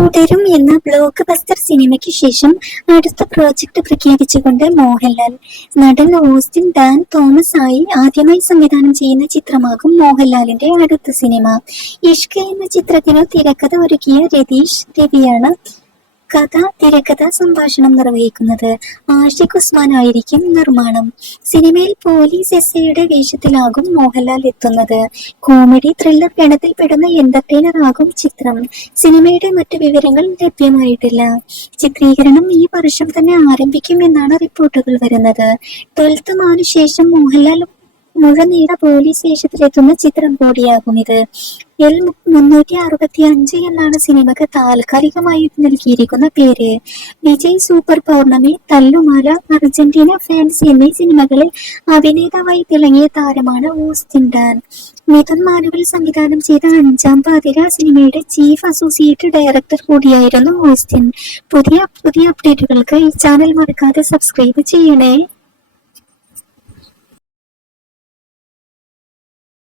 തുടരും എന്ന block buster സിനിമയ്ക്ക് ശേഷം അടുത്ത പ്രോജക്ട് പ്രഖ്യാപിച്ചുകൊണ്ട് മോഹൻലാൽ. നടൻ ഓസ്റ്റിൻ ഡാൻ തോമസ് ആയി ആദ്യമായി സംവിധാനം ചെയ്യുന്ന ചിത്രമാകും മോഹൻലാലിന്റെ അടുത്ത സിനിമ ഇഷ്ക എന്ന ചിത്രത്തിന് തിരക്കഥ ഒരുക്കിയ രതീഷ് രവിയാണ് കഥ തിരക്കഥ സംഭാഷണം നിർവഹിക്കുന്നത് ആഷിഖ് ഉസ്മാൻ ആയിരിക്കും നിർമ്മാണം. സിനിമയിൽ പോലീസ് എസ് ഐയുടെ വേഷത്തിലാകും മോഹൻലാൽ എത്തുന്നത്. കോമഡി ത്രില്ലർ ഗണത്തിൽപ്പെടുന്ന എന്റർടൈനർ ആകും ചിത്രം. സിനിമയുടെ മറ്റു വിവരങ്ങൾ ലഭ്യമായിട്ടില്ല. ചിത്രീകരണം ഈ വർഷം തന്നെ ആരംഭിക്കും എന്നാണ് റിപ്പോർട്ടുകൾ വരുന്നത്. ട്വൽത്ത് മാനു ശേഷം മോഹൻലാൽ മുഴുനീള പോലീസ് വേഷത്തിലെത്തുന്ന ചിത്രം കൂടിയാകും ഇത്. എൽ മുന്നൂറ്റി അറുപത്തി അഞ്ച് എന്നാണ് സിനിമക്ക് താൽക്കാലികമായി നൽകിയിരിക്കുന്ന പേര്. Vijay super Pournami Thallumaala Argentina fans എന്നീ സിനിമകളിൽ അഭിനേതാവായി തിളങ്ങിയ താരമാണ് ഓസ്റ്റിൻ ഡാൻ. മിഥുൻ മാനുവൽ സംവിധാനം ചെയ്ത അഞ്ചാം പാതിര സിനിമയുടെ ചീഫ് അസോസിയേറ്റ് ഡയറക്ടർ കൂടിയായിരുന്നു ഓസ്റ്റിൻ. പുതിയ പുതിയ അപ്ഡേറ്റുകൾക്ക് ഈ ചാനൽ മറക്കാതെ സബ്സ്ക്രൈബ് ചെയ്യണേ.